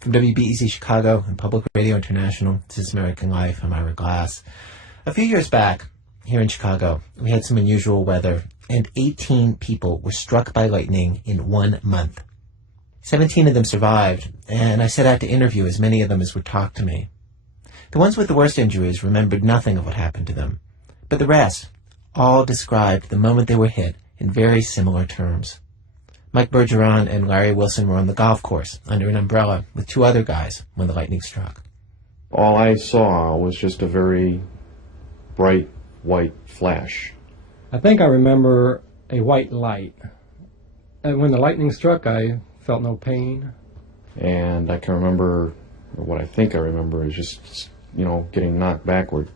From WBEZ Chicago and Public Radio International, this is American Life. I'm Ira Glass. A few years back, here in Chicago, we had some unusual weather, and 18 people were struck by lightning in 1 month. 17 of them survived, and I set out to interview as many of them as would talk to me. The ones with the worst injuries remembered nothing of what happened to them, but the rest all described the moment they were hit in very similar terms. Mike Bergeron and Larry Wilson were on the golf course under an umbrella with two other guys when the lightning struck. All I saw was just a very bright white flash. I think I remember a white light. And when the lightning struck, I felt no pain. And I can remember, or what I think I remember, is just, getting knocked backward.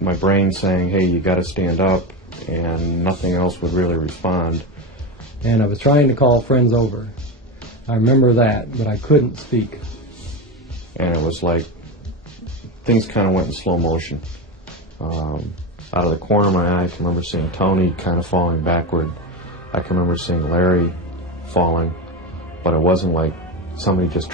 My brain saying, hey, you got to stand up, and nothing else would really respond. And I was trying to call friends over. I remember that, but I couldn't speak. And it was like things kind of went in slow motion. Out of the corner of my eye, I can remember seeing Tony kind of falling backward. I can remember seeing Larry falling, but it wasn't like somebody just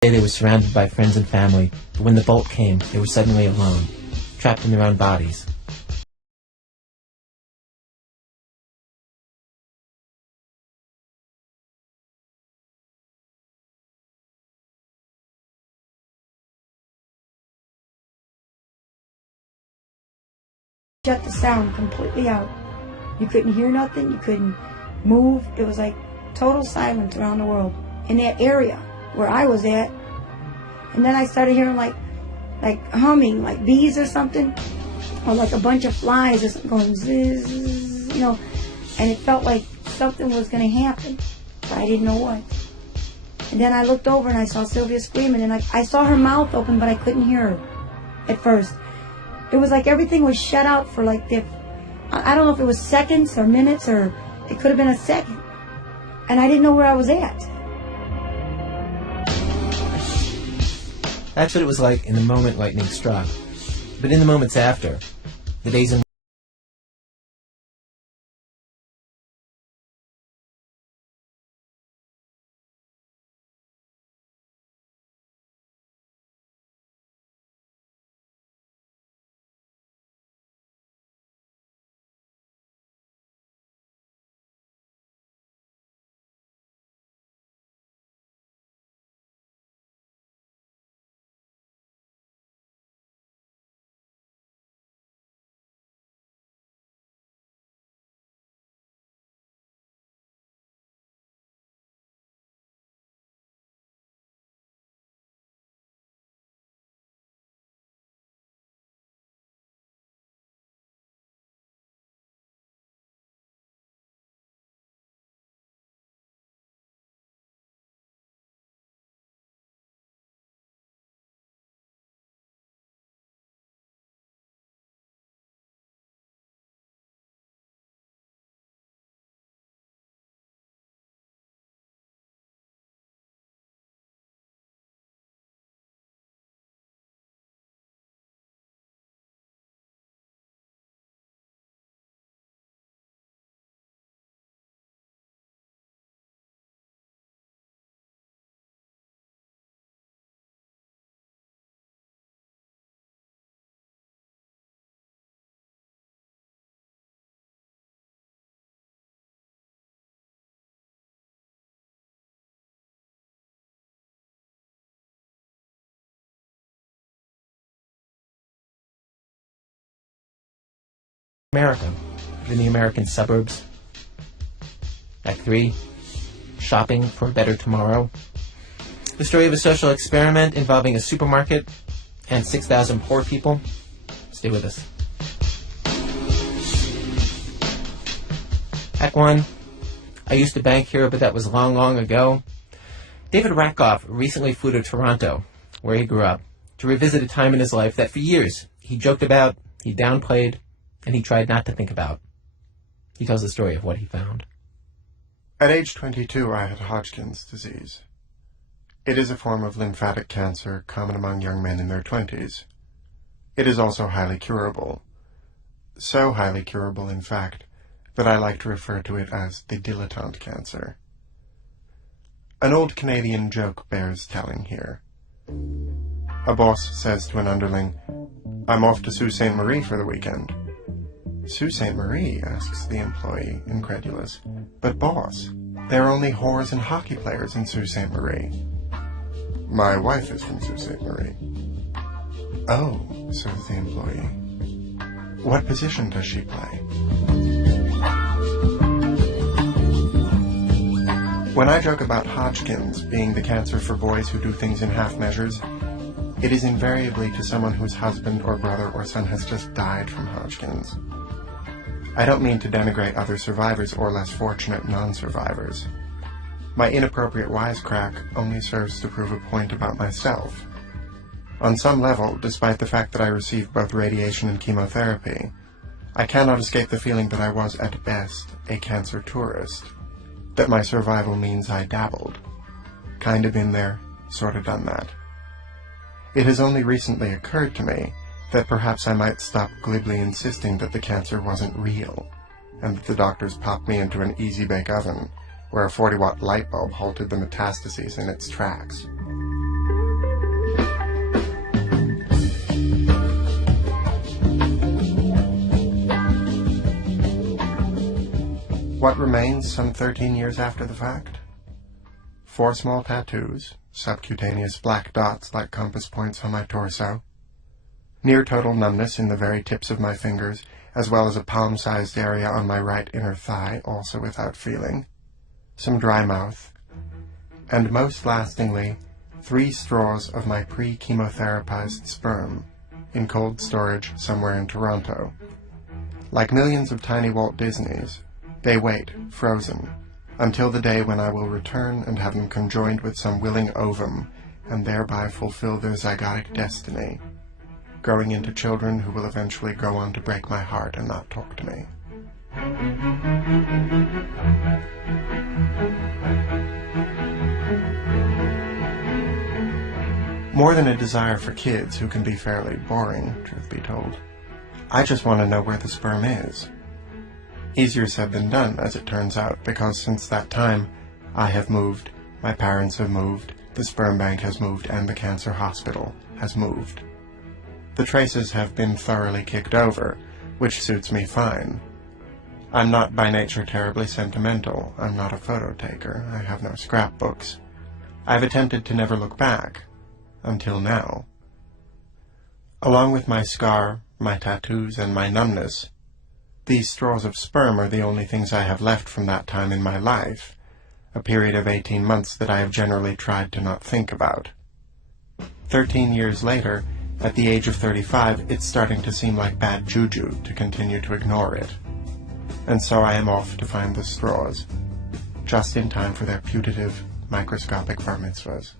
They were surrounded by friends and family, but when the bolt came, they were suddenly alone, trapped in their own bodies. Shut the sound completely out. You couldn't hear nothing, you couldn't move. It was like total silence around the world in that area where I was at. And then I started hearing like humming, like bees or something, or like a bunch of flies or something going zzz, and it felt like something was going to happen, but I didn't know what. And then I looked over and I saw Sylvia screaming, and I saw her mouth open, but I couldn't hear her at first. It was like everything was shut out for like I don't know if it was seconds or minutes, or it could have been a second. And I didn't know where I was at. That's what it was like in the moment lightning struck. But in the moments after, the days in America, in the American suburbs. Act 3, shopping for a better tomorrow. The story of a social experiment involving a supermarket and 6,000 poor people. Stay with us. Act 1, I used to bank here, but that was long, long ago. David Rakoff recently flew to Toronto, where he grew up, to revisit a time in his life that for years he joked about, he downplayed, and he tried not to think about. He tells the story of what he found. At age 22, I had Hodgkin's disease. It is a form of lymphatic cancer common among young men in their 20s. It is also highly curable. So highly curable, in fact, that I like to refer to it as the dilettante cancer. An old Canadian joke bears telling here. A boss says to an underling, "I'm off to Sault Ste. Marie for the weekend." "Sault Ste. Marie?" asks the employee, incredulous. "But boss, there are only whores and hockey players in Sault Ste. Marie." "My wife is from Sault Ste. Marie." "Oh," says the employee. "What position does she play?" When I joke about Hodgkin's being the cancer for boys who do things in half measures, it is invariably to someone whose husband or brother or son has just died from Hodgkin's. I don't mean to denigrate other survivors or less fortunate non-survivors. My inappropriate wisecrack only serves to prove a point about myself. On some level, despite the fact that I received both radiation and chemotherapy, I cannot escape the feeling that I was, at best, a cancer tourist. That my survival means I dabbled. Kinda been there, sorta done that. It has only recently occurred to me that perhaps I might stop glibly insisting that the cancer wasn't real, and that the doctors popped me into an easy-bake oven, where a 40-watt light bulb halted the metastases in its tracks. What remains some 13 years after the fact? 4 small tattoos, subcutaneous black dots like compass points on my torso, near total numbness in the very tips of my fingers, as well as a palm-sized area on my right inner thigh, also without feeling, some dry mouth, and most lastingly, 3 straws of my pre-chemotherapized sperm, in cold storage somewhere in Toronto. Like millions of tiny Walt Disneys, they wait, frozen, until the day when I will return and have them conjoined with some willing ovum, and thereby fulfill their zygotic destiny, growing into children who will eventually go on to break my heart and not talk to me. More than a desire for kids who can be fairly boring, truth be told, I just want to know where the sperm is. Easier said than done, as it turns out, because since that time, I have moved, my parents have moved, the sperm bank has moved, and the cancer hospital has moved. The traces have been thoroughly kicked over, which suits me fine. I'm not by nature terribly sentimental. I'm not a photo taker. I have no scrapbooks. I've attempted to never look back, until now. Along with my scar, my tattoos, and my numbness, these straws of sperm are the only things I have left from that time in my life, a period of 18 months that I have generally tried to not think about. 13 years later, at the age of 35, it's starting to seem like bad juju to continue to ignore it. And so I am off to find the straws, just in time for their putative, microscopic bar mitzvahs.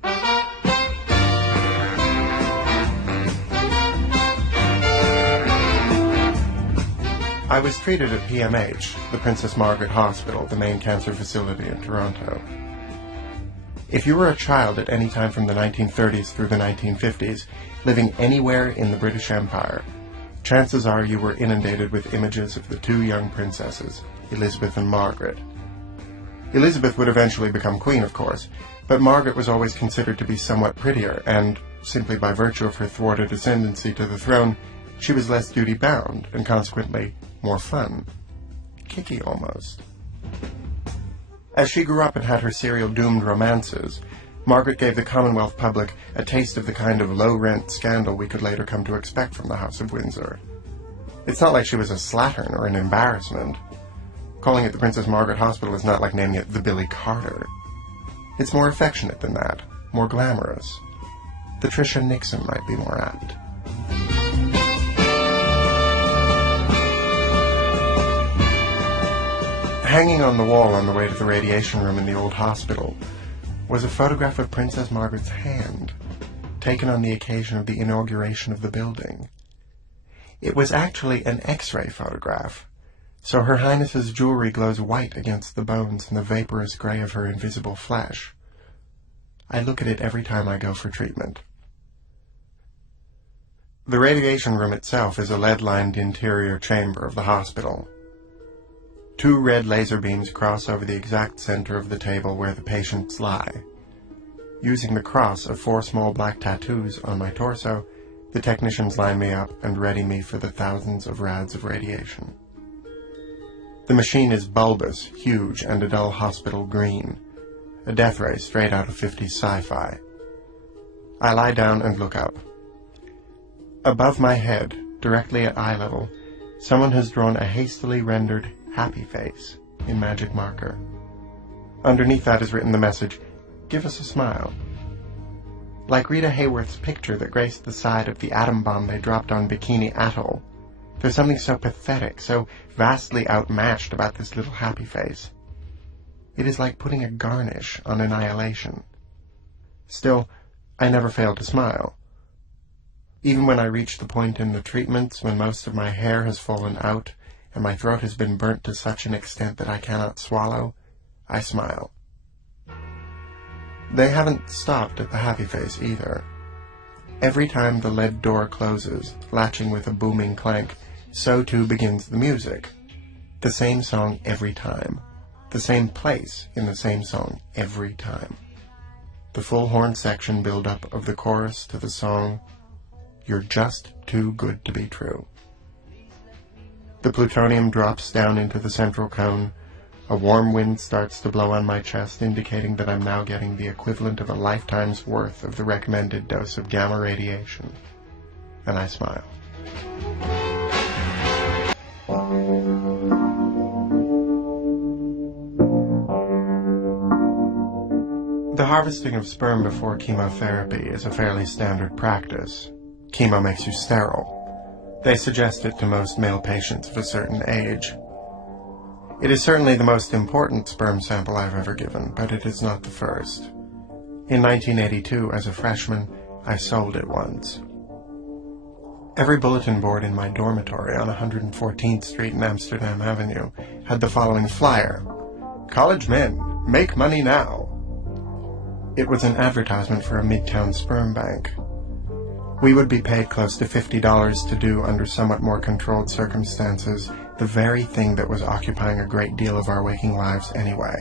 I was treated at PMH, the Princess Margaret Hospital, the main cancer facility in Toronto. If you were a child at any time from the 1930s through the 1950s, living anywhere in the British Empire, chances are you were inundated with images of the 2 young princesses, Elizabeth and Margaret. Elizabeth would eventually become queen, of course, but Margaret was always considered to be somewhat prettier, and, simply by virtue of her thwarted ascendancy to the throne, she was less duty-bound, and consequently, more fun. Kicky, almost. As she grew up and had her serial-doomed romances, Margaret gave the Commonwealth public a taste of the kind of low-rent scandal we could later come to expect from the House of Windsor. It's not like she was a slattern or an embarrassment. Calling it the Princess Margaret Hospital is not like naming it the Billy Carter. It's more affectionate than that, more glamorous. The Tricia Nixon might be more apt. Hanging on the wall on the way to the radiation room in the old hospital was a photograph of Princess Margaret's hand, taken on the occasion of the inauguration of the building. It was actually an X-ray photograph, so Her Highness's jewelry glows white against the bones and the vaporous gray of her invisible flesh. I look at it every time I go for treatment. The radiation room itself is a lead-lined interior chamber of the hospital. 2 red laser beams cross over the exact center of the table where the patients lie. Using the cross of 4 small black tattoos on my torso, the technicians line me up and ready me for the thousands of rads of radiation. The machine is bulbous, huge, and a dull hospital green, a death ray straight out of 50s sci-fi. I lie down and look up. Above my head, directly at eye level, someone has drawn a hastily rendered happy face in magic marker. Underneath that is written the message, "Give us a smile." Like Rita Hayworth's picture that graced the side of the atom bomb they dropped on Bikini Atoll, there's something so pathetic, so vastly outmatched about this little happy face. It is like putting a garnish on annihilation. Still, I never fail to smile. Even when I reach the point in the treatments when most of my hair has fallen out and my throat has been burnt to such an extent that I cannot swallow, I smile. They haven't stopped at the happy face either. Every time the lead door closes, latching with a booming clank, so too begins the music. The same song every time. The same place in the same song every time. The full horn section build-up of the chorus to the song, "You're just too good to be true." The plutonium drops down into the central cone. A warm wind starts to blow on my chest, indicating that I'm now getting the equivalent of a lifetime's worth of the recommended dose of gamma radiation. And I smile. The harvesting of sperm before chemotherapy is a fairly standard practice. Chemo makes you sterile. They suggest it to most male patients of a certain age. It is certainly the most important sperm sample I've ever given, but it is not the first. In 1982, as a freshman, I sold it once. Every bulletin board in my dormitory on 114th Street and Amsterdam Avenue had the following flyer: "College men, make money now." It was an advertisement for a midtown sperm bank. We would be paid close to $50 to do, under somewhat more controlled circumstances, the very thing that was occupying a great deal of our waking lives anyway.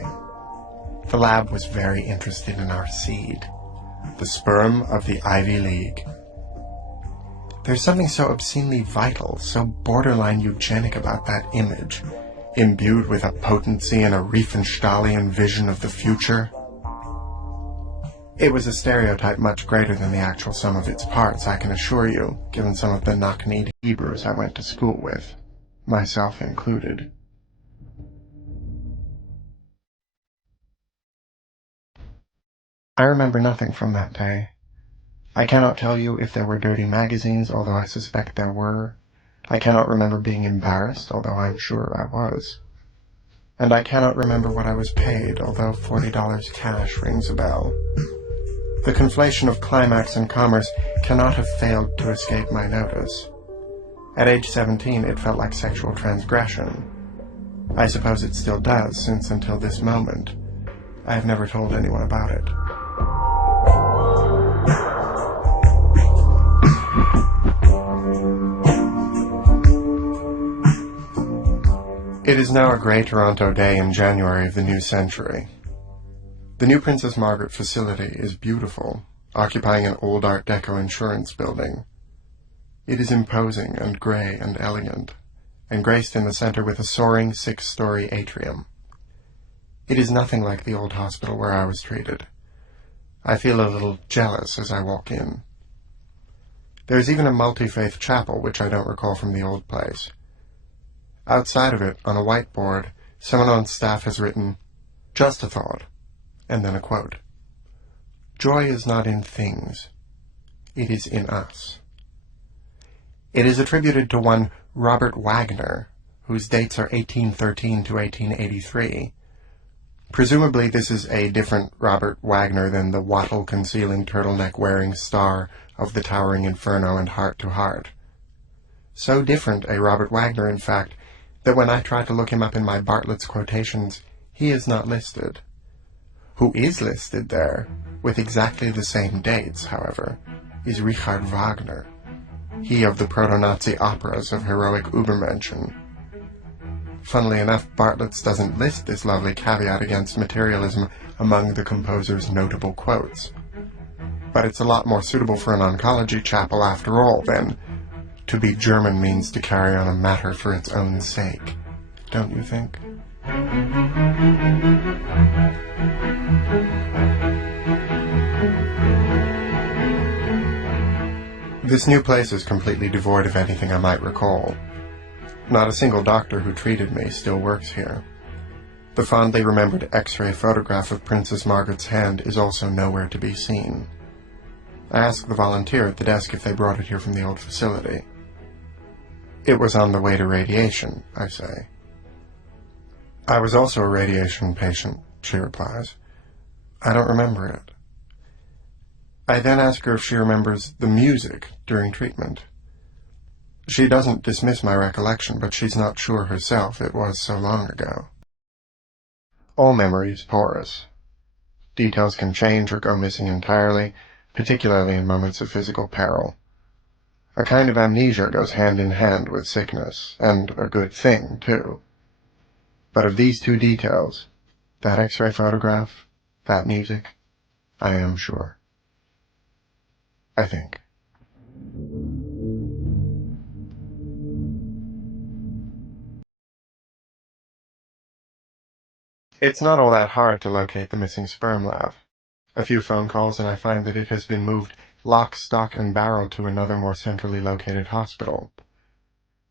The lab was very interested in our seed, the sperm of the Ivy League. There's something so obscenely vital, so borderline eugenic about that image, imbued with a potency and a Riefenstahlian vision of the future. It was a stereotype much greater than the actual sum of its parts, I can assure you, given some of the knock-kneed Hebrews I went to school with, myself included. I remember nothing from that day. I cannot tell you if there were dirty magazines, although I suspect there were. I cannot remember being embarrassed, although I am sure I was. And I cannot remember what I was paid, although $40 cash rings a bell. The conflation of climax and commerce cannot have failed to escape my notice. At age 17, it felt like sexual transgression. I suppose it still does, since until this moment, I have never told anyone about it. It is now a grey Toronto day in January of the new century. The new Princess Margaret facility is beautiful, occupying an old Art Deco insurance building. It is imposing and grey and elegant, and graced in the center with a soaring 6-story atrium. It is nothing like the old hospital where I was treated. I feel a little jealous as I walk in. There is even a multi-faith chapel, which I don't recall from the old place. Outside of it, on a whiteboard, someone on staff has written, "Just a thought," and then a quote. "Joy is not in things. It is in us." It is attributed to one Robert Wagner, whose dates are 1813 to 1883. Presumably this is a different Robert Wagner than the wattle-concealing turtleneck-wearing star of the Towering Inferno and Heart to Heart. So different a Robert Wagner, in fact, that when I try to look him up in my Bartlett's quotations, he is not listed. Who is listed there with exactly the same dates, however, is Richard Wagner, he of the proto-Nazi operas of heroic Übermenschen. Funnily enough, Bartlett's doesn't list this lovely caveat against materialism among the composer's notable quotes. But it's a lot more suitable for an oncology chapel after all, then. To be German means to carry on a matter for its own sake, don't you think? This new place is completely devoid of anything I might recall. Not a single doctor who treated me still works here. The fondly remembered X-ray photograph of Princess Margaret's hand is also nowhere to be seen. I asked the volunteer at the desk if they brought it here from the old facility. It was on the way to radiation, I say. I was also a radiation patient, she replies. I don't remember it. I then ask her if she remembers the music during treatment. She doesn't dismiss my recollection, but she's not sure herself, it was so long ago. All memory is porous. Details can change or go missing entirely, particularly in moments of physical peril. A kind of amnesia goes hand in hand with sickness, and a good thing, too. But of these two details, that X-ray photograph, that music, I am sure. I think. It's not all that hard to locate the missing sperm lab. A few phone calls and I find that it has been moved lock, stock, and barrel to another more centrally located hospital.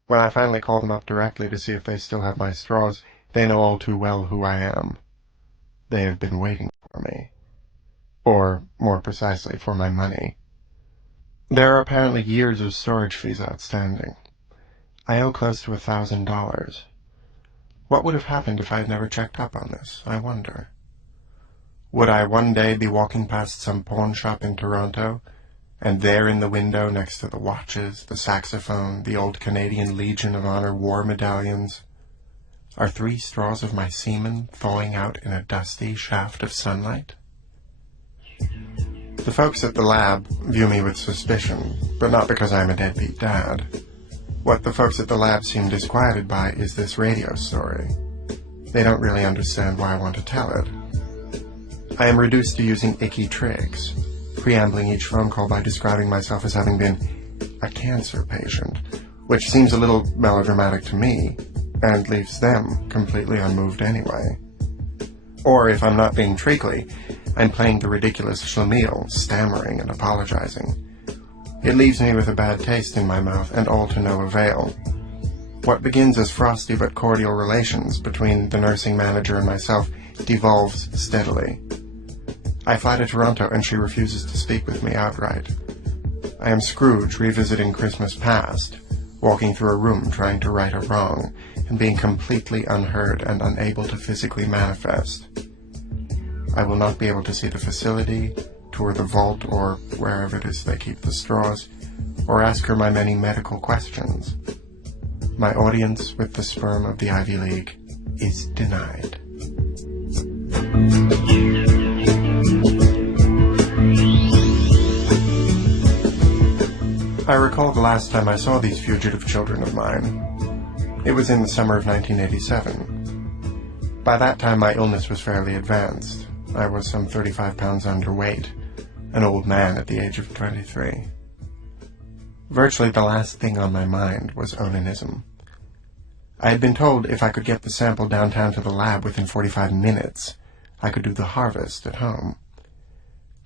When I finally call them up directly to see if they still have my straws, they know all too well who I am. They have been waiting for me. Or, more precisely, for my money. There are apparently years of storage fees outstanding. I owe close to $1,000. What would have happened if I had never checked up on this, I wonder? Would I one day be walking past some pawn shop in Toronto, and there in the window next to the watches, the saxophone, the old Canadian Legion of Honor war medallions, are 3 straws of my semen thawing out in a dusty shaft of sunlight? The folks at the lab view me with suspicion, but not because I'm a deadbeat dad. What the folks at the lab seem disquieted by is this radio story. They don't really understand why I want to tell it. I am reduced to using icky tricks, preambling each phone call by describing myself as having been a cancer patient, which seems a little melodramatic to me, and leaves them completely unmoved anyway. Or, if I'm not being treacly, I'm playing the ridiculous schlemiel, stammering and apologizing. It leaves me with a bad taste in my mouth, and all to no avail. What begins as frosty but cordial relations between the nursing manager and myself devolves steadily. I fly to Toronto and she refuses to speak with me outright. I am Scrooge revisiting Christmas past, walking through a room trying to right a wrong, and being completely unheard and unable to physically manifest. I will not be able to see the facility, tour the vault or wherever it is they keep the straws, or ask her my many medical questions. My audience with the sperm of the Ivy League is denied. I recall the last time I saw these fugitive children of mine. It was in the summer of 1987. By that time my illness was fairly advanced. I was some 35 pounds underweight, an old man at the age of 23. Virtually the last thing on my mind was onanism. I had been told if I could get the sample downtown to the lab within 45 minutes, I could do the harvest at home.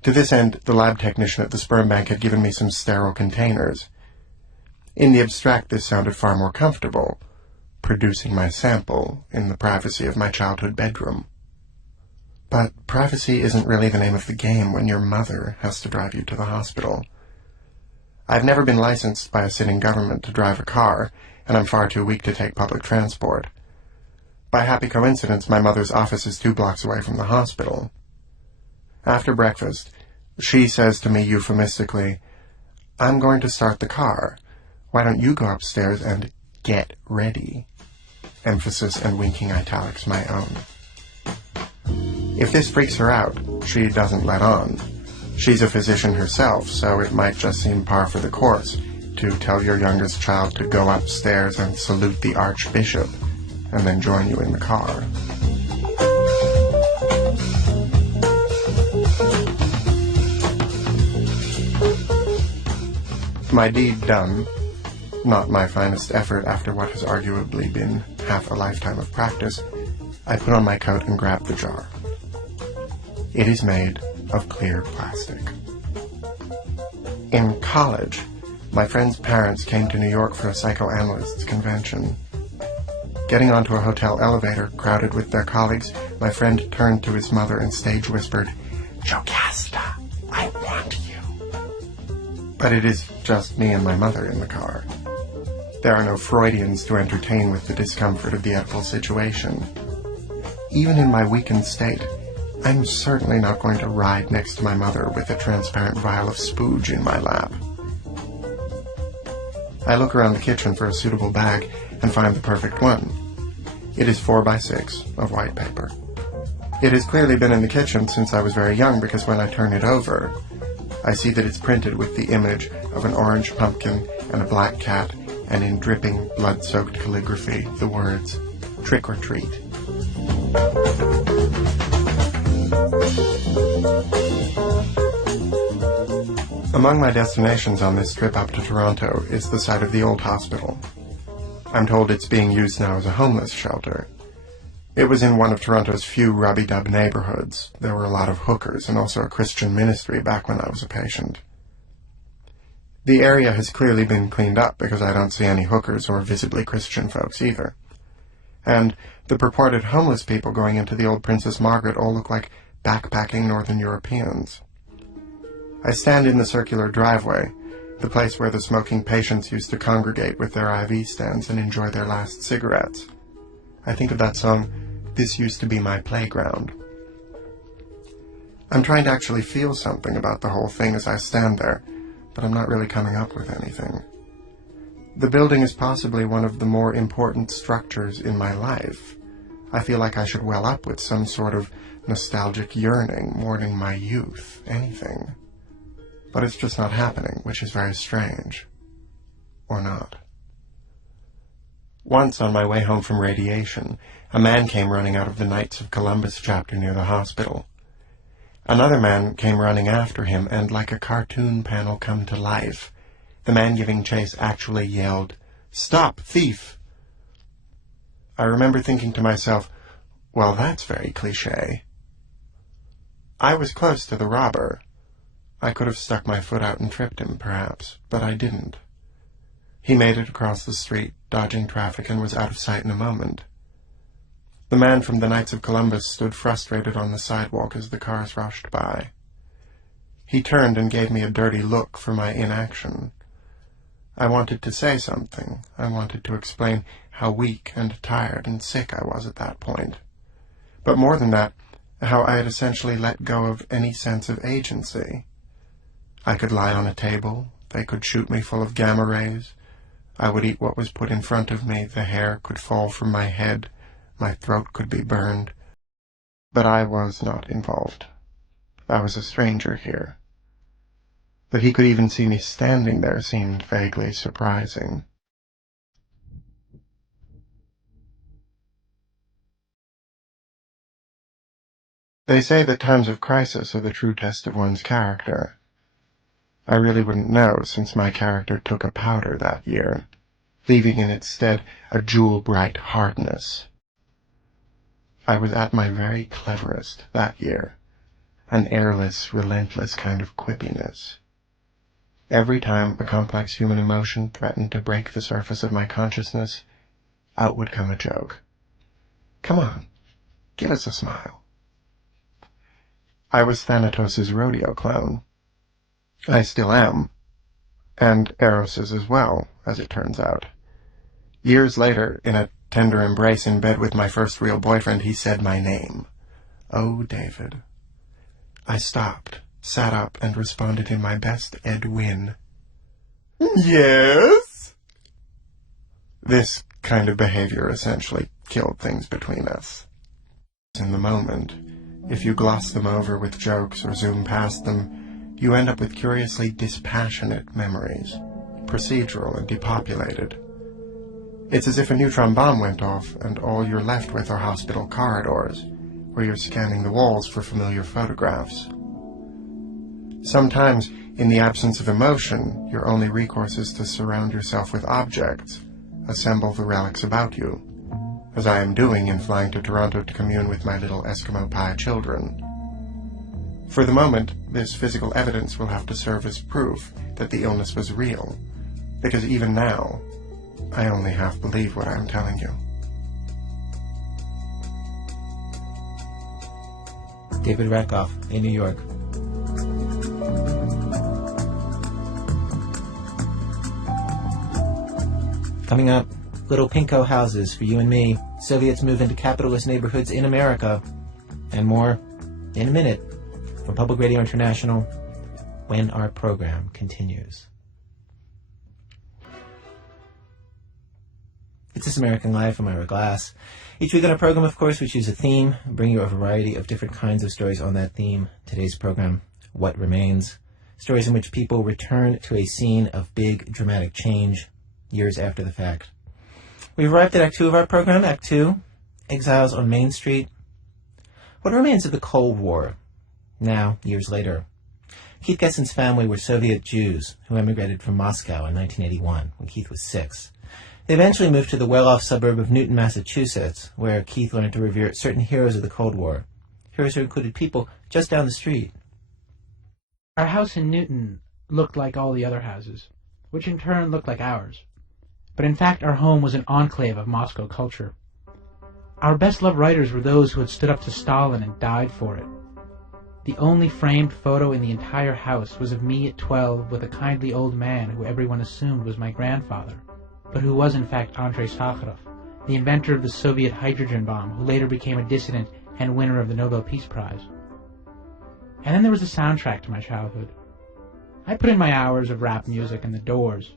To this end, the lab technician at the sperm bank had given me some sterile containers. In the abstract, this sounded far more comfortable, producing my sample in the privacy of my childhood bedroom. But privacy isn't really the name of the game when your mother has to drive you to the hospital. I've never been licensed by a sitting government to drive a car, and I'm far too weak to take public transport. By happy coincidence, my mother's office is 2 blocks away from the hospital. After breakfast, she says to me euphemistically, "I'm going to start the car. Why don't you go upstairs and get ready?" Emphasis and winking italics my own. If this freaks her out, she doesn't let on, She's a physician herself, so it might just seem par for the course to tell your youngest child to go upstairs and salute the Archbishop, and then join you in the car. My deed done, not my finest effort after what has arguably been half a lifetime of practice, I put on my coat and grabbed the jar. It is made of clear plastic. In college, my friend's parents came to New York for a psychoanalysts convention. Getting onto a hotel elevator crowded with their colleagues, my friend turned to his mother and stage whispered, "Jocasta, I want you." But it is just me and my mother in the car. There are no Freudians to entertain with the discomfort of the Oedipal situation. Even in my weakened state, I'm certainly not going to ride next to my mother with a transparent vial of spooge in my lap. I look around the kitchen for a suitable bag and find the perfect one. It is 4x6 of white paper. It has clearly been in the kitchen since I was very young, because when I turn it over, I see that it's printed with the image of an orange pumpkin and a black cat, and in dripping, blood-soaked calligraphy, the words, "Trick or treat." Among my destinations on this trip up to Toronto is the site of the old hospital. I'm told it's being used now as a homeless shelter. It was in one of Toronto's few rubby-dub neighborhoods. There were a lot of hookers and also a Christian ministry back when I was a patient. The area has clearly been cleaned up, because I don't see any hookers or visibly Christian folks either. And the purported homeless people going into the old Princess Margaret all look like backpacking Northern Europeans. I stand in the circular driveway, the place where the smoking patients used to congregate with their IV stands and enjoy their last cigarettes. I think of that song, "This Used to Be My Playground." I'm trying to actually feel something about the whole thing as I stand there, but I'm not really coming up with anything. The building is possibly one of the more important structures in my life. I feel like I should well up with some sort of nostalgic yearning, mourning my youth, anything. But it's just not happening, which is very strange. Or not. Once on my way home from radiation, a man came running out of the Knights of Columbus chapter near the hospital. Another man came running after him, and like a cartoon panel come to life, the man giving chase actually yelled, "Stop, thief!" I remember thinking to myself, well, that's very cliché. I was close to the robber. I could have stuck my foot out and tripped him, perhaps, but I didn't. He made it across the street, dodging traffic, and was out of sight in a moment. The man from the Knights of Columbus stood frustrated on the sidewalk as the cars rushed by. He turned and gave me a dirty look for my inaction. I wanted to say something. I wanted to explain how weak and tired and sick I was at that point. But more than that, how I had essentially let go of any sense of agency. I could lie on a table, they could shoot me full of gamma rays, I would eat what was put in front of me, the hair could fall from my head, my throat could be burned. But I was not involved. I was a stranger here. That he could even see me standing there seemed vaguely surprising. They say that times of crisis are the true test of one's character. I really wouldn't know, since my character took a powder that year, leaving in its stead a jewel-bright hardness. I was at my very cleverest that year, an airless, relentless kind of quippiness. Every time a complex human emotion threatened to break the surface of my consciousness, out would come a joke. Come on, give us a smile. I was Thanatos' rodeo clown. I still am. And Eros's as well, as it turns out. Years later, in a tender embrace in bed with my first real boyfriend, he said my name. Oh, David. I stopped, sat up, and responded in my best Ed Wynn. Yes? This kind of behavior essentially killed things between us. In the moment, if you gloss them over with jokes or zoom past them, you end up with curiously dispassionate memories, procedural and depopulated. It's as if a neutron bomb went off and all you're left with are hospital corridors, where you're scanning the walls for familiar photographs. Sometimes, in the absence of emotion, your only recourse is to surround yourself with objects, assemble the relics about you, as I am doing in flying to Toronto to commune with my little Eskimo pie children. For the moment, this physical evidence will have to serve as proof that the illness was real, because even now, I only half believe what I'm telling you. David Rakoff in New York. Coming up, little pinko houses for you and me. Soviets move into capitalist neighborhoods in America. And more in a minute from Public Radio International when our program continues. It's This American Life. I'm Ira Glass. Each week on our program, of course, we choose a theme and bring you a variety of different kinds of stories on that theme. Today's program, What Remains? Stories in which people return to a scene of big, dramatic change years after the fact. We've arrived at Act 2 of our program. Act 2, Exiles on Main Street. What remains of the Cold War, now, years later? Keith Gesson's family were Soviet Jews who emigrated from Moscow in 1981 when Keith was 6. They eventually moved to the well-off suburb of Newton, Massachusetts, where Keith learned to revere certain heroes of the Cold War, heroes who included people just down the street. Our house in Newton looked like all the other houses, which in turn looked like ours. But in fact, our home was an enclave of Moscow culture. Our best-loved writers were those who had stood up to Stalin and died for it. The only framed photo in the entire house was of me at 12 with a kindly old man who everyone assumed was my grandfather, but who was in fact Andrei Sakharov, the inventor of the Soviet hydrogen bomb, who later became a dissident and winner of the Nobel Peace Prize. And then there was the soundtrack to my childhood. I put in my hours of rap music and the Doors.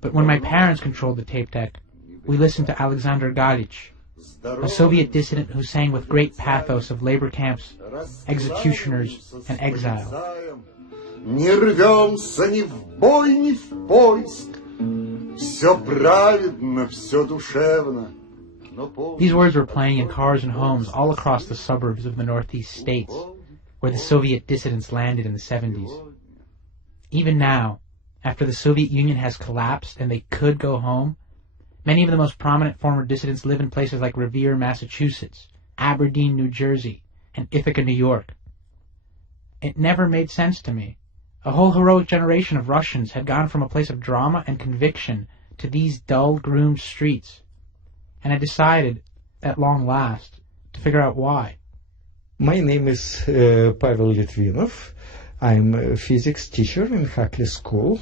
But when my parents controlled the tape deck, we listened to Alexander Galich, a Soviet dissident who sang with great pathos of labor camps, executioners, and exile. Не рвемся ни в бой, ни в поиск. Все праведно, все душевно. These words were playing in cars and homes all across the suburbs of the Northeast states, where the Soviet dissidents landed in the 70s. Even now, after the Soviet Union has collapsed and they could go home, many of the most prominent former dissidents live in places like Revere, Massachusetts, Aberdeen, New Jersey, and Ithaca, New York. It never made sense to me. A whole heroic generation of Russians had gone from a place of drama and conviction to these dull, groomed streets. And I decided, at long last, to figure out why. My name is Pavel Litvinov. I'm a physics teacher in Hackley School,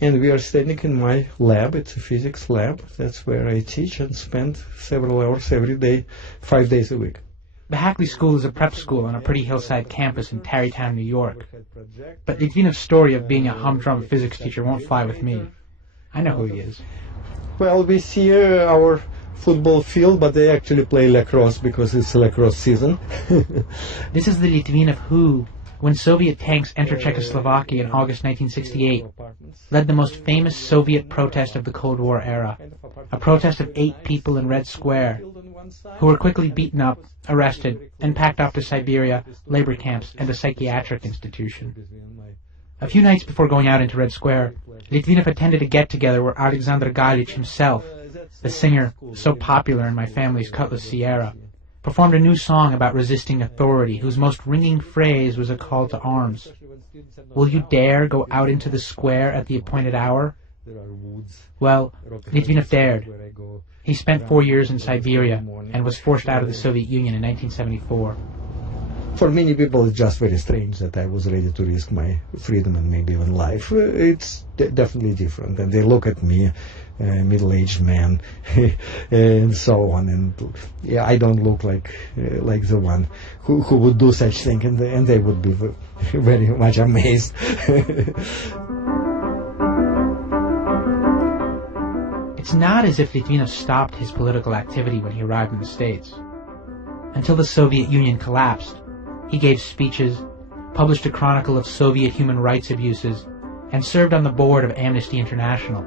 and we are standing in my lab. It's a physics lab. That's where I teach and spend several hours every day, 5 days a week. The Hackley School is a prep school on a pretty hillside campus in Tarrytown, New York. But Litvinov's story of being a humdrum physics teacher won't fly with me. I know who he is. Well, we see our football field, but they actually play lacrosse because it's lacrosse season. This is the Litvinov who, when Soviet tanks entered Czechoslovakia in August 1968, led the most famous Soviet protest of the Cold War era, a protest of 8 people in Red Square, who were quickly beaten up, arrested, and packed off to Siberia, labor camps, and a psychiatric institution. A few nights before going out into Red Square, Litvinov attended a get-together where Alexander Galich himself, the singer so popular in my family's Cutlass Sierra, performed a new song about resisting authority, whose most ringing phrase was a call to arms. Will you dare go out into the square at the appointed hour? Well, Litvinov dared. He spent 4 years in Siberia and was forced out of the Soviet Union in 1974. For many people, it's just very strange that I was ready to risk my freedom and maybe even life. It's definitely different. And they look at me, middle-aged man, and so on. And yeah, I don't look like the one who would do such thing, and they would be very much amazed. It's not as if Litvinov stopped his political activity when he arrived in the States. Until the Soviet Union collapsed, he gave speeches, published a chronicle of Soviet human rights abuses, and served on the board of Amnesty International.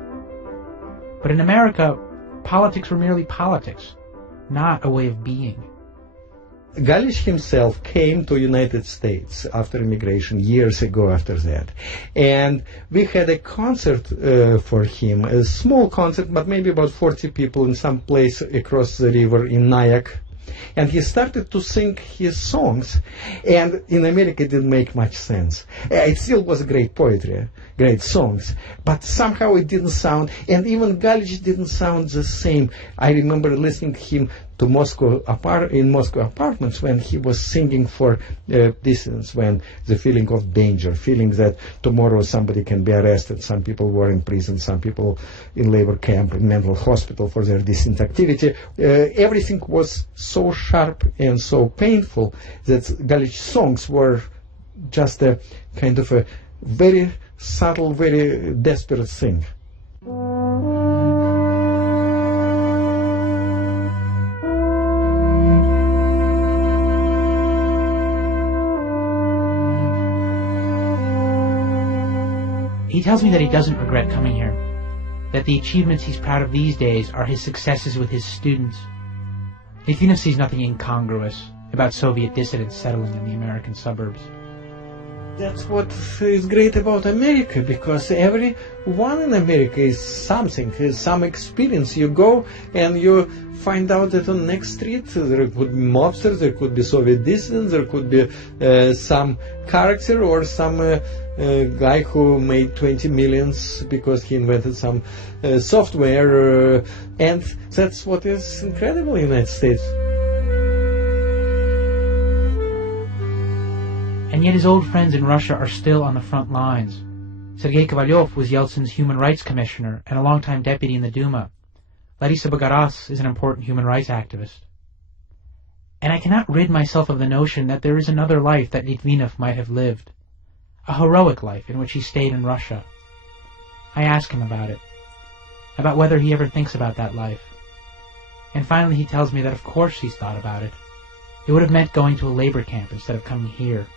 But in America, politics were merely politics, not a way of being. Galich himself came to United States after immigration years ago after that. And we had a concert for him, a small concert, but maybe about 40 people in some place across the river in Nyack. And he started to sing his songs, and in America it didn't make much sense. It still was great poetry, great songs, but somehow it didn't sound, and even Galich didn't sound the same. I remember listening to him in Moscow apartments when he was singing for dissidents, when the feeling of danger, feeling that tomorrow somebody can be arrested, some people were in prison, some people in labor camp, in mental hospital for their decent activity. Everything was so sharp and so painful that Galich's songs were just a kind of a very subtle, very desperate thing. He tells me that he doesn't regret coming here, that the achievements he's proud of these days are his successes with his students. Litvinov sees nothing incongruous about Soviet dissidents settling in the American suburbs. That's what is great about America, because everyone in America is something, is some experience. You go and you find out that on the next street there could be mobsters, there could be Soviet dissidents, there could be some character or some guy who made 20 millions because he invented some software, and that's what is incredible in the United States. And yet his old friends in Russia are still on the front lines. Sergei Kovalyov was Yeltsin's human rights commissioner and a longtime deputy in the Duma. Larisa Bogoraz is an important human rights activist. And I cannot rid myself of the notion that there is another life that Litvinov might have lived. A heroic life in which he stayed in Russia. I ask him about whether he ever thinks about that life. And finally he tells me that of course he's thought about it. It would have meant going to a labor camp instead of coming here.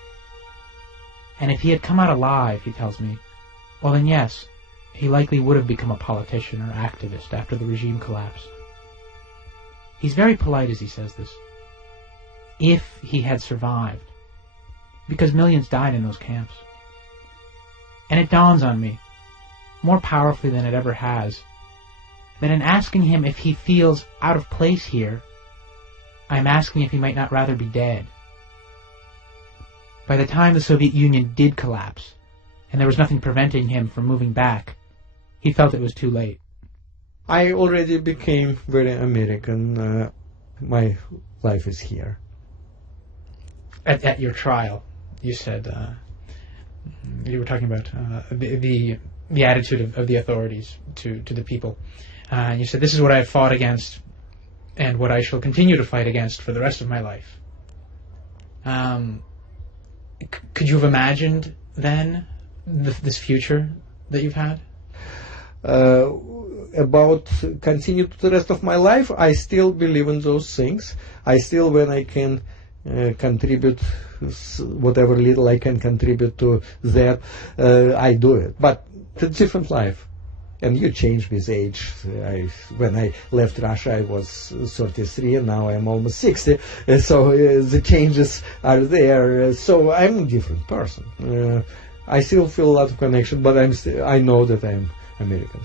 And if he had come out alive, he tells me, well then yes, he likely would have become a politician or activist after the regime collapsed. He's very polite as he says this. If he had survived. Because millions died in those camps. And it dawns on me, more powerfully than it ever has, that in asking him if he feels out of place here, I'm asking if he might not rather be dead. By the time the Soviet Union did collapse, and there was nothing preventing him from moving back, he felt it was too late. I already became very American. My life is here. At your trial, you said, you were talking about the attitude of the authorities to the people. You said, this is what I have fought against and what I shall continue to fight against for the rest of my life. Could you have imagined then this future that you've had? About continue to the rest of my life, I still believe in those things. I still, when I can contribute whatever little I can contribute to that, I do it. But it's a different life. And you change with age. When I left Russia, I was 33, and now I'm almost 60. So the changes are there. So I'm a different person. I still feel a lot of connection, but I know that I'm American.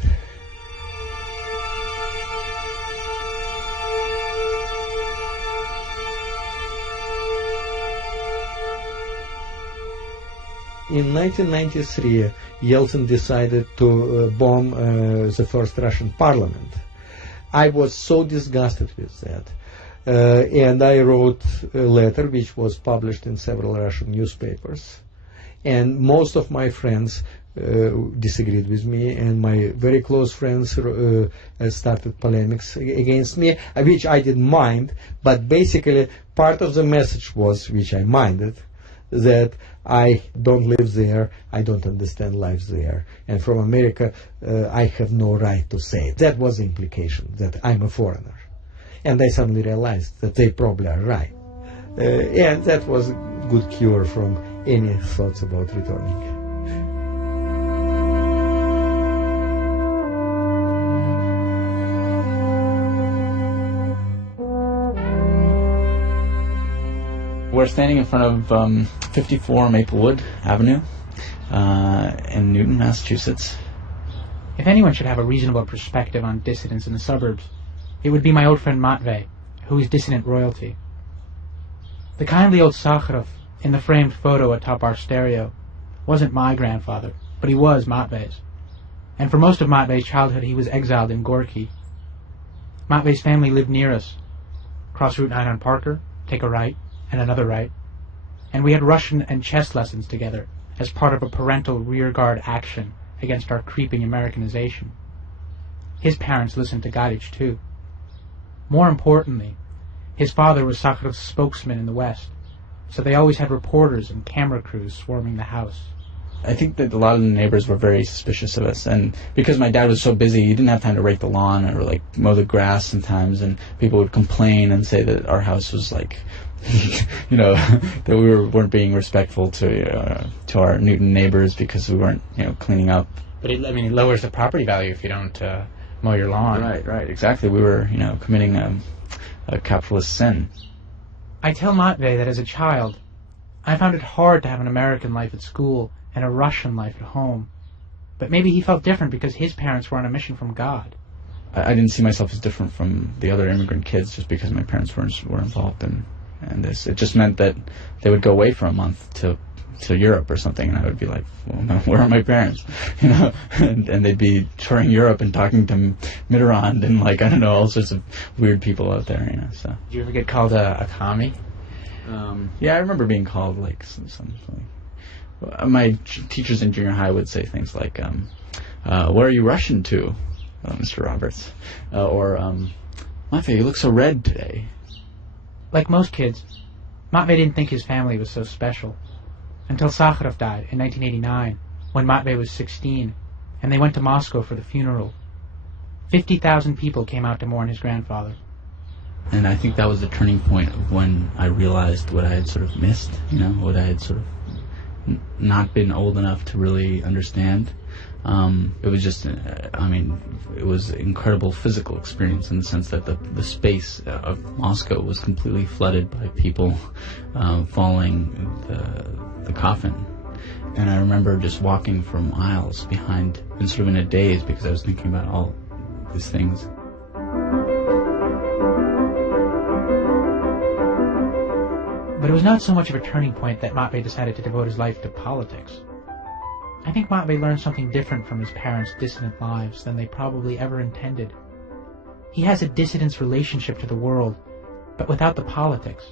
In 1993, Yeltsin decided to bomb the first Russian parliament. I was so disgusted with that. And I wrote a letter which was published in several Russian newspapers. And most of my friends disagreed with me, and my very close friends started polemics against me, which I didn't mind. But basically, part of the message was, which I minded, that I don't live there, I don't understand life there, and from America I have no right to say it. That was the implication, that I'm a foreigner. And I suddenly realized that they probably are right. And that was a good cure from any thoughts about returning. We're standing in front of 54 Maplewood Avenue in Newton, Massachusetts. If anyone should have a reasonable perspective on dissidents in the suburbs, it would be my old friend Matvey, who is dissident royalty. The kindly old Sakharov in the framed photo atop our stereo wasn't my grandfather, but he was Matvey's. And for most of Matvey's childhood, he was exiled in Gorky. Matvey's family lived near us. Cross Route 9 on Parker, take a right, and another right. And we had Russian and chess lessons together as part of a parental rearguard action against our creeping Americanization. His parents listened to Gadich too. More importantly, his father was Sakharov's spokesman in the West, so they always had reporters and camera crews swarming the house. I think that a lot of the neighbors were very suspicious of us, and because my dad was so busy, he didn't have time to rake the lawn or like mow the grass sometimes, and people would complain and say that our house was like, you know, that we weren't being respectful to our Newton neighbors because we weren't, you know, cleaning up. But it lowers the property value if you don't mow your lawn. Right, exactly. We were, you know, committing a capitalist sin. I tell Matvey that as a child, I found it hard to have an American life at school and a Russian life at home. But maybe he felt different because his parents were on a mission from God. I didn't see myself as different from the other immigrant kids just because my parents were involved in this. It just meant that they would go away for a month to Europe or something, and I would be like, well, where are my parents? You know, and they'd be touring Europe and talking to Mitterrand and, like, I don't know, all sorts of weird people out there, you know. So. Did you ever get called a commie? Yeah, I remember being called like my teachers in junior high would say things like, "Where are you Russian to, Mr. Roberts?" Or, "Matvey, you look so red today." Like most kids, Matvey didn't think his family was so special until Sakharov died in 1989, when Matvey was 16, and they went to Moscow for the funeral. 50,000 people came out to mourn his grandfather. And I think that was the turning point of when I realized what I had sort of missed, you know, what I had sort of not been old enough to really understand. It was just, it was an incredible physical experience in the sense that the space of Moscow was completely flooded by people following the coffin. And I remember just walking for miles behind and sort of in a daze because I was thinking about all these things. But it was not so much of a turning point that Matvey decided to devote his life to politics. I think Matvey learned something different from his parents' dissident lives than they probably ever intended. He has a dissident's relationship to the world, but without the politics.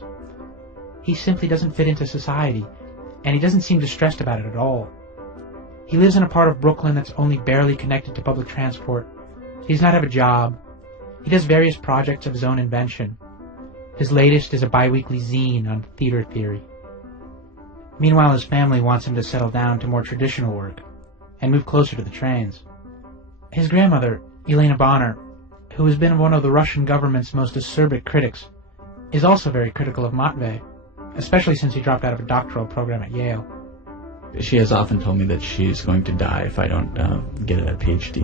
He simply doesn't fit into society, and he doesn't seem distressed about it at all. He lives in a part of Brooklyn that's only barely connected to public transport. He does not have a job. He does various projects of his own invention. His latest is a bi-weekly zine on theater theory. Meanwhile, his family wants him to settle down to more traditional work and move closer to the trains. His grandmother, Elena Bonner, who has been one of the Russian government's most acerbic critics, is also very critical of Matvey, especially since he dropped out of a doctoral program at Yale. She has often told me that she's going to die if I don't get a PhD.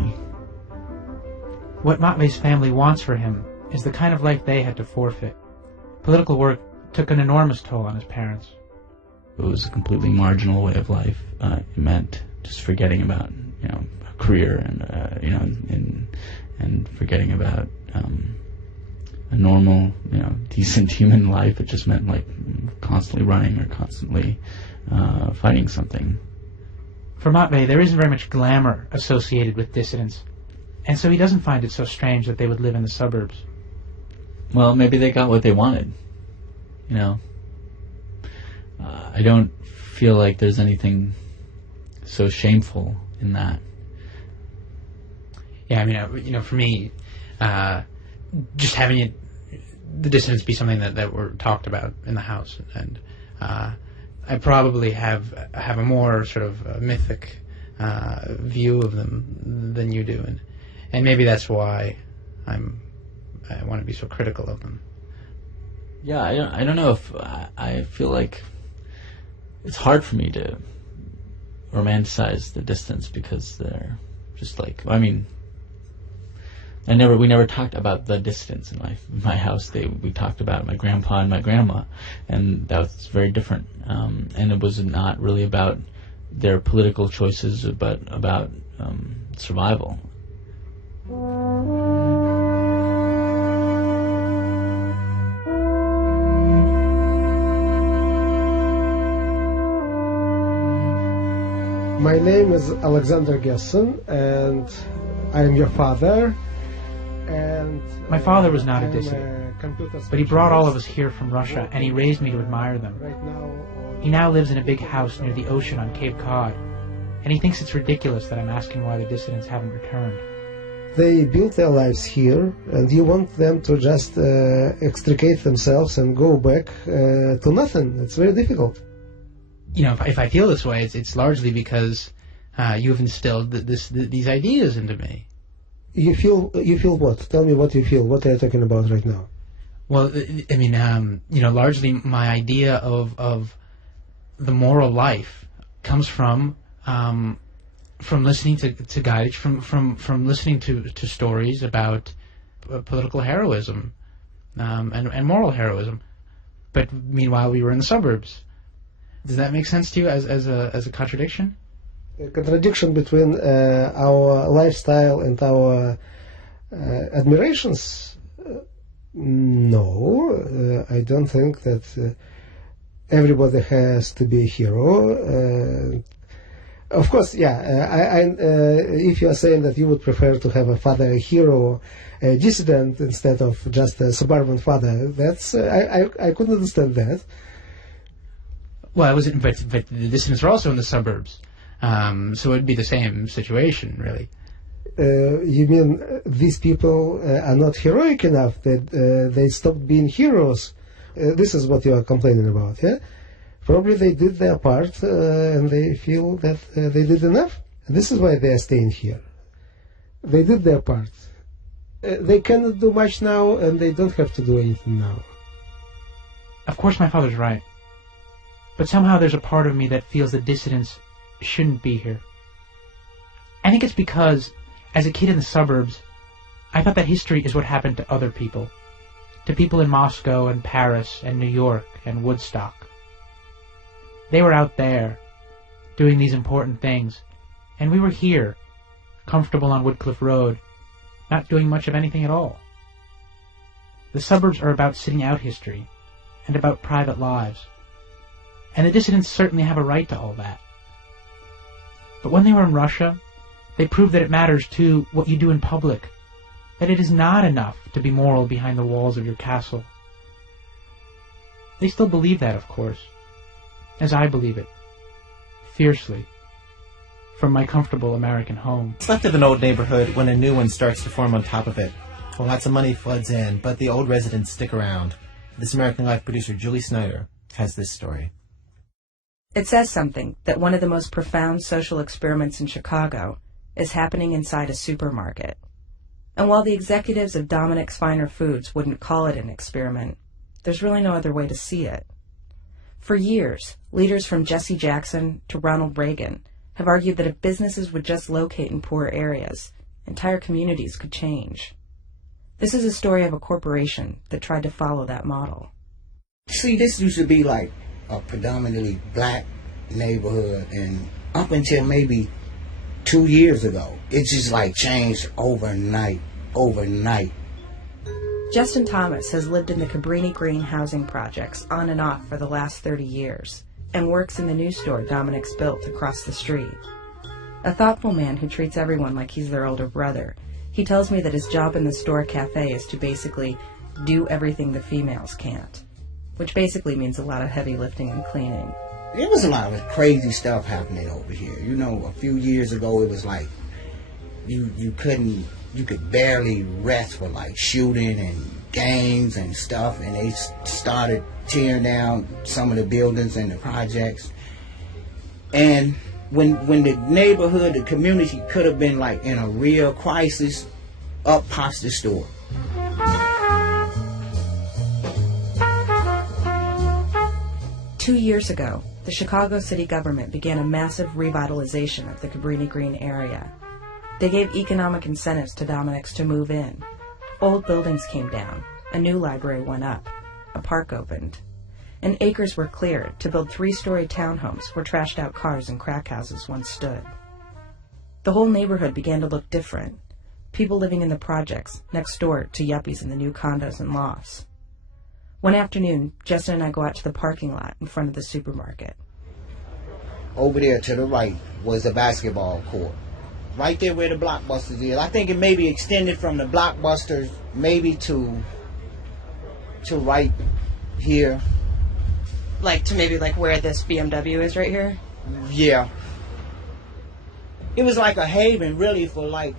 What Matvey's family wants for him is the kind of life they had to forfeit. Political work took an enormous toll on his parents. It was a completely marginal way of life. It meant just forgetting about, you know, a career and and forgetting about a normal, you know, decent human life. It just meant like constantly running or constantly fighting something. For Matvey, there isn't very much glamour associated with dissidents, and so he doesn't find it so strange that they would live in the suburbs. Well, maybe they got what they wanted, you know. I don't feel like there's anything so shameful in that. Yeah, I mean, you know, for me, just having the dissidents be something that were talked about in the house, and I probably have a more sort of mythic view of them than you do, and maybe that's why I want to be so critical of them. Yeah, I don't know if I feel like it's hard for me to romanticize the distance because they're just like, I mean, we never talked about the distance in my house. We talked about my grandpa and my grandma, and that was very different. And it was not really about their political choices, but about survival. My name is Alexander Gesson, and I am your father. And my father was not a dissident, but he brought all of us here from Russia, and he raised me to admire them. He now lives in a big house near the ocean on Cape Cod, and he thinks it's ridiculous that I'm asking why the dissidents haven't returned. They built their lives here, and you want them to just extricate themselves and go back to nothing. It's very difficult. You know, if I feel this way, it's largely because you have instilled these ideas into me. You feel what? Tell me what you feel. What are you talking about right now? Well, I mean, you know, largely my idea of the moral life comes from listening to Gaidich, from listening to stories about political heroism and moral heroism. But meanwhile, we were in the suburbs. Does that make sense to you as a contradiction? A contradiction between our lifestyle and our admirations? No, I don't think that everybody has to be a hero. Of course, yeah. If you are saying that you would prefer to have a father a hero, a dissident instead of just a suburban father, that's I couldn't understand that. Well, I wasn't, but the dissidents are also in the suburbs. So it would be the same situation, really. You mean these people are not heroic enough that they stopped being heroes? This is what you are complaining about, yeah? Probably they did their part and they feel that they did enough. This is why they are staying here. They did their part. They cannot do much now, and they don't have to do anything now. Of course my father's right. But somehow there's a part of me that feels that dissidents shouldn't be here. I think it's because, as a kid in the suburbs, I thought that history is what happened to other people. To people in Moscow and Paris and New York and Woodstock. They were out there, doing these important things, and we were here, comfortable on Woodcliff Road, not doing much of anything at all. The suburbs are about sitting out history, and about private lives. And the dissidents certainly have a right to all that. But when they were in Russia, they proved that it matters too what you do in public, that it is not enough to be moral behind the walls of your castle. They still believe that, of course, as I believe it, fiercely, from my comfortable American home. It's left of an old neighborhood when a new one starts to form on top of it. Lots of money floods in, but the old residents stick around. This American Life producer, Julie Snyder, has this story. It says something that one of the most profound social experiments in Chicago is happening inside a supermarket. And while the executives of Dominic's Finer Foods wouldn't call it an experiment, there's really no other way to see it. For years, leaders from Jesse Jackson to Ronald Reagan have argued that if businesses would just locate in poor areas, entire communities could change. This is a story of a corporation that tried to follow that model. See, this used to be like a predominantly black neighborhood, and up until maybe 2 years ago, it just like changed overnight. Justin Thomas has lived in the Cabrini Green housing projects on and off for the last 30 years and works in the new store Dominic's built across the street. A thoughtful man who treats everyone like he's their older brother, he tells me that his job in the store cafe is to basically do everything the females can't, which basically means a lot of heavy lifting and cleaning. There was a lot of crazy stuff happening over here. You know, a few years ago it was like you could barely rest for like shooting and games and stuff, and they started tearing down some of the buildings and the projects. And when the neighborhood, the community could have been like in a real crisis, up pops the store. 2 years ago, the Chicago city government began a massive revitalization of the Cabrini Green area. They gave economic incentives to Dominick's to move in. Old buildings came down, a new library went up, a park opened, and acres were cleared to build 3-story townhomes where trashed-out cars and crack houses once stood. The whole neighborhood began to look different, people living in the projects next door to yuppies in the new condos and lofts. One afternoon, Justin and I go out to the parking lot in front of the supermarket. Over there to the right was a basketball court. Right there where the Blockbusters is. I think it may be extended from the Blockbusters maybe to right here. Like to maybe like where this BMW is right here? Yeah. It was like a haven really for like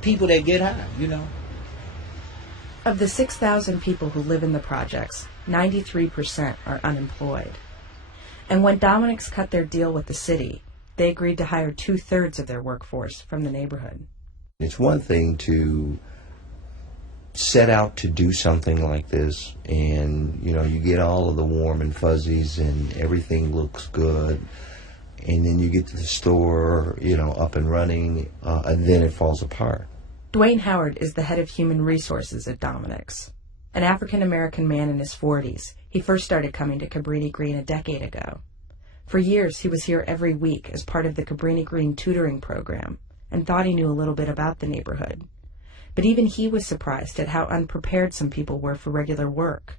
people that get high, you know. Of the 6,000 people who live in the projects, 93% are unemployed. And when Dominick's cut their deal with the city, they agreed to hire 2/3 of their workforce from the neighborhood. It's one thing to set out to do something like this and, you know, you get all of the warm and fuzzies and everything looks good. And then you get to the store, you know, up and running, and then it falls apart. Dwayne Howard is the head of human resources at Dominick's. An African-American man in his 40s, he first started coming to Cabrini Green a decade ago. For years, he was here every week as part of the Cabrini Green tutoring program and thought he knew a little bit about the neighborhood. But even he was surprised at how unprepared some people were for regular work.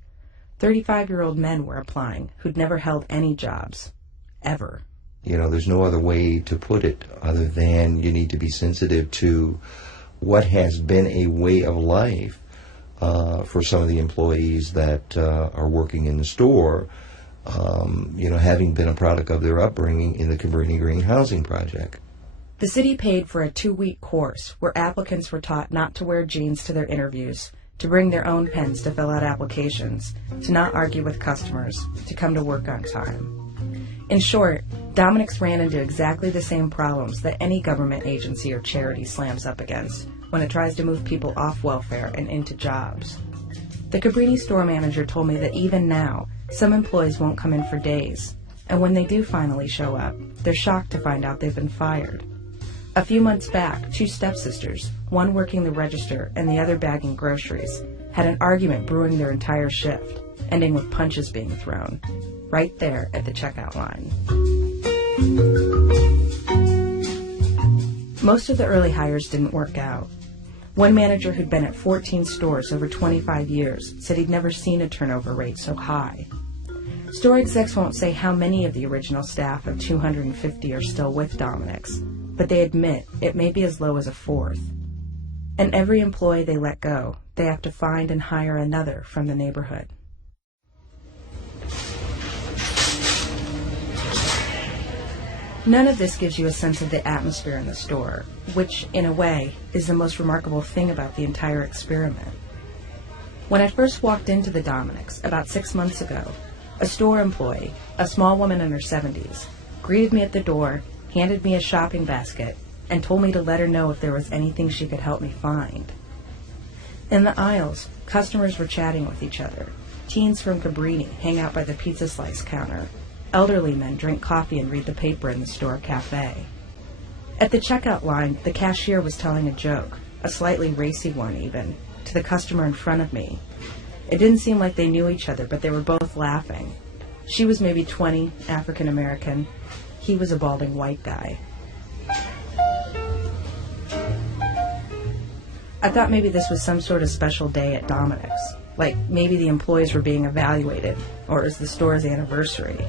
35-year-old men were applying who'd never held any jobs, ever. You know, there's no other way to put it other than you need to be sensitive to what has been a way of life for some of the employees that are working in the store, you know, having been a product of their upbringing in the Cabrini Green housing project. The city paid for a 2-week course where applicants were taught not to wear jeans to their interviews, to bring their own pens to fill out applications, to not argue with customers, to come to work on time. In short, Dominick's ran into exactly the same problems that any government agency or charity slams up against when it tries to move people off welfare and into jobs. The Cabrini store manager told me that even now, some employees won't come in for days, and when they do finally show up, they're shocked to find out they've been fired. A few months back, 2 stepsisters, one working the register and the other bagging groceries, had an argument brewing their entire shift, ending with punches being thrown, right there at the checkout line. Most of the early hires didn't work out. One manager who'd been at 14 stores over 25 years said he'd never seen a turnover rate so high. Store execs won't say how many of the original staff of 250 are still with Dominick's, but they admit it may be as low as a 1/4. And every employee they let go, they have to find and hire another from the neighborhood. None of this gives you a sense of the atmosphere in the store, which, in a way, is the most remarkable thing about the entire experiment. When I first walked into the Dominick's about 6 months ago, a store employee, a small woman in her 70s, greeted me at the door, handed me a shopping basket, and told me to let her know if there was anything she could help me find. In the aisles, customers were chatting with each other. Teens from Cabrini hang out by the pizza slice counter. Elderly men drink coffee and read the paper in the store cafe. At the checkout line, the cashier was telling a joke, a slightly racy one even, to the customer in front of me. It didn't seem like they knew each other, but they were both laughing. She was maybe 20, African American. He was a balding white guy. I thought maybe this was some sort of special day at Dominick's, like maybe the employees were being evaluated, or it was the store's anniversary.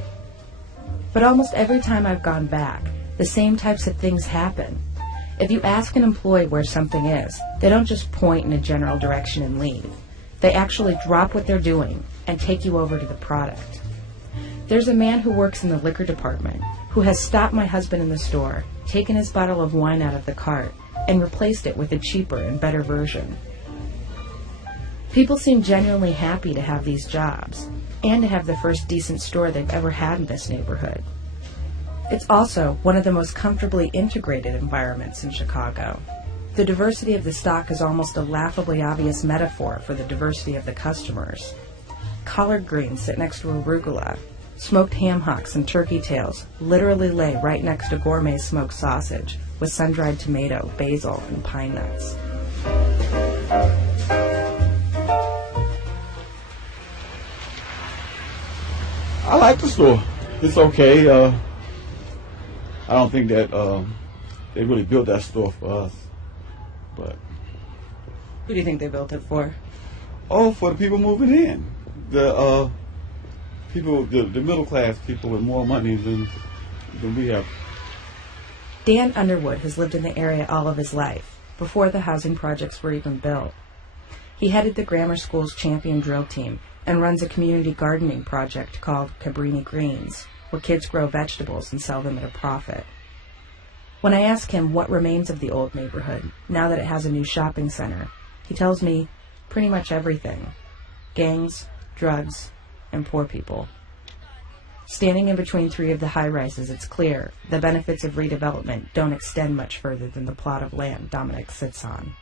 But almost every time I've gone back, the same types of things happen. If you ask an employee where something is, they don't just point in a general direction and leave. They actually drop what they're doing and take you over to the product. There's a man who works in the liquor department who has stopped my husband in the store, taken his bottle of wine out of the cart, and replaced it with a cheaper and better version. People seem genuinely happy to have these jobs, and to have the first decent store they've ever had in this neighborhood. It's also one of the most comfortably integrated environments in Chicago. The diversity of the stock is almost a laughably obvious metaphor for the diversity of the customers. Collard greens sit next to arugula. Smoked ham hocks and turkey tails literally lay right next to gourmet smoked sausage with sun-dried tomato, basil, and pine nuts. I like the store. It's okay. I don't think that they really built that store for us. But Who do you think they built it for? oh, for the people moving in, the people, the middle class people with more money than we have. Dan Underwood has lived in the area all of his life, before the housing projects were even built. He headed the grammar school's champion drill team and runs a community gardening project called Cabrini Greens, where kids grow vegetables and sell them at a profit. When I ask him what remains of the old neighborhood, now that it has a new shopping center, he tells me pretty much everything. Gangs, drugs, and poor people. Standing in between three of the high-rises, it's clear the benefits of redevelopment don't extend much further than the plot of land Dominic sits on.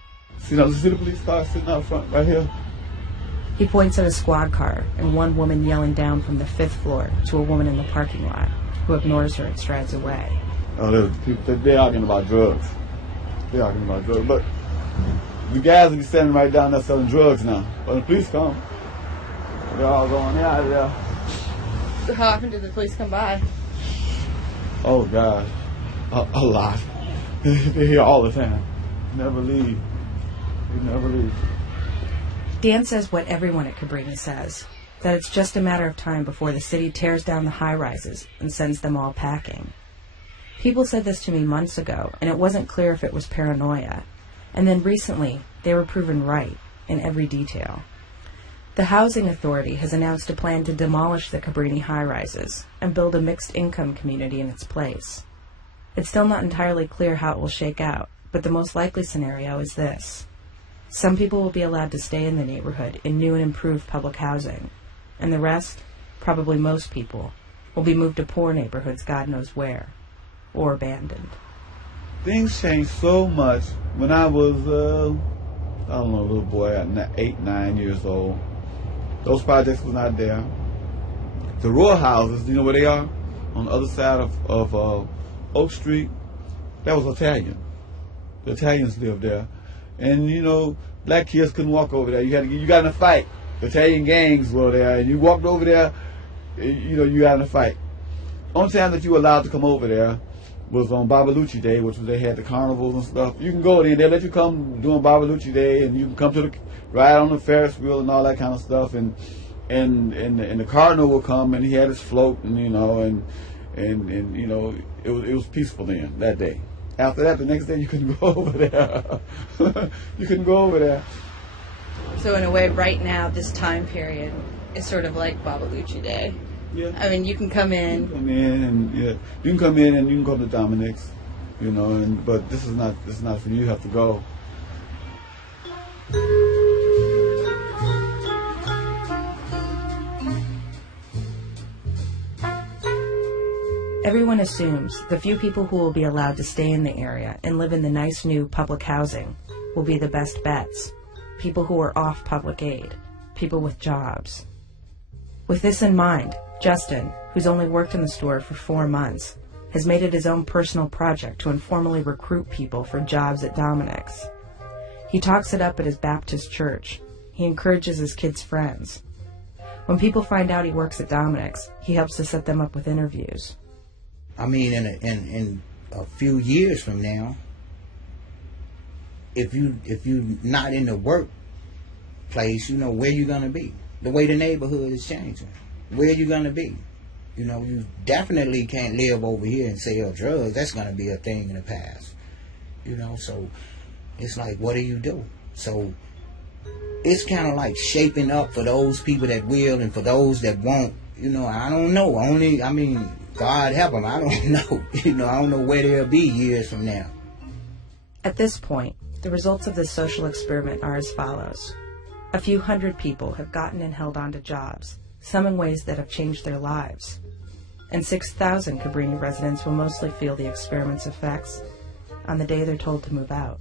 See the police car sitting out front right here? He points at a squad car and one woman yelling down from the 5th floor to a woman in the parking lot, who ignores her and strides away. Oh, they're arguing about drugs. They're arguing about drugs. Look, the guys will be standing right down there selling drugs now. When the police come, they're all going out of there. So how often do the police come by? Oh, God. A lot. They're here all the time. Never leave. They never leave. Dan says what everyone at Cabrini says, that it's just a matter of time before the city tears down the high-rises and sends them all packing. People said this to me months ago, and it wasn't clear if it was paranoia. And then recently, they were proven right in every detail. The Housing Authority has announced a plan to demolish the Cabrini high-rises and build a mixed-income community in its place. It's still not entirely clear how it will shake out, but the most likely scenario is this. Some people will be allowed to stay in the neighborhood in new and improved public housing, and the rest, probably most people, will be moved to poor neighborhoods God knows where, or abandoned. Things changed so much when I was, I don't know, a little boy, 8, 9 years old. Those projects were not there. The row houses, you know where they are? On the other side of Oak Street, that was Italian. The Italians lived there. And, you know, black kids couldn't walk over there. You got in a fight. The Italian gangs were there, and you walked over there, you know, you got in a fight. Only time that you were allowed to come over there was on Barbalucci Day, which was they had the carnivals and stuff. You can go there, they let you come during Barbalucci Day, and you can come to the ride on the Ferris wheel and all that kind of stuff. And the cardinal will come, and he had his float, and you know, and you know, it was peaceful then that day. After that, the next day you couldn't go over there. You couldn't go over there. So in a way, right now, this time period is sort of like Babalucci Day. Yeah. I mean, you can come in. You can come in and yeah, you can come in and you can go to Dominic's, you know. And but this is not for you. You have to go. Everyone assumes the few people who will be allowed to stay in the area and live in the nice new public housing will be the best bets. People who are off public aid, people with jobs. With this in mind, Justin, who's only worked in the store for 4 months, has made it his own personal project to informally recruit people for jobs at Dominic's. He talks it up at his Baptist church. He encourages his kids' friends. When people find out he works at Dominic's, he helps to set them up with interviews. I mean, in a few years from now, if you not in the workplace, you know where you're gonna be. The way the neighborhood is changing, where you gonna be. You know, you definitely can't live over here and sell drugs. That's gonna be a thing in the past. You know, so it's like, what do you do? So it's kind of like shaping up for those people that will and for those that won't. You know, I don't know. God help them. I don't know. You know, I don't know where they'll be years from now. At this point, the results of this social experiment are as follows. A few hundred people have gotten and held on to jobs, some in ways that have changed their lives. And 6,000 Cabrini residents will mostly feel the experiment's effects on the day they're told to move out.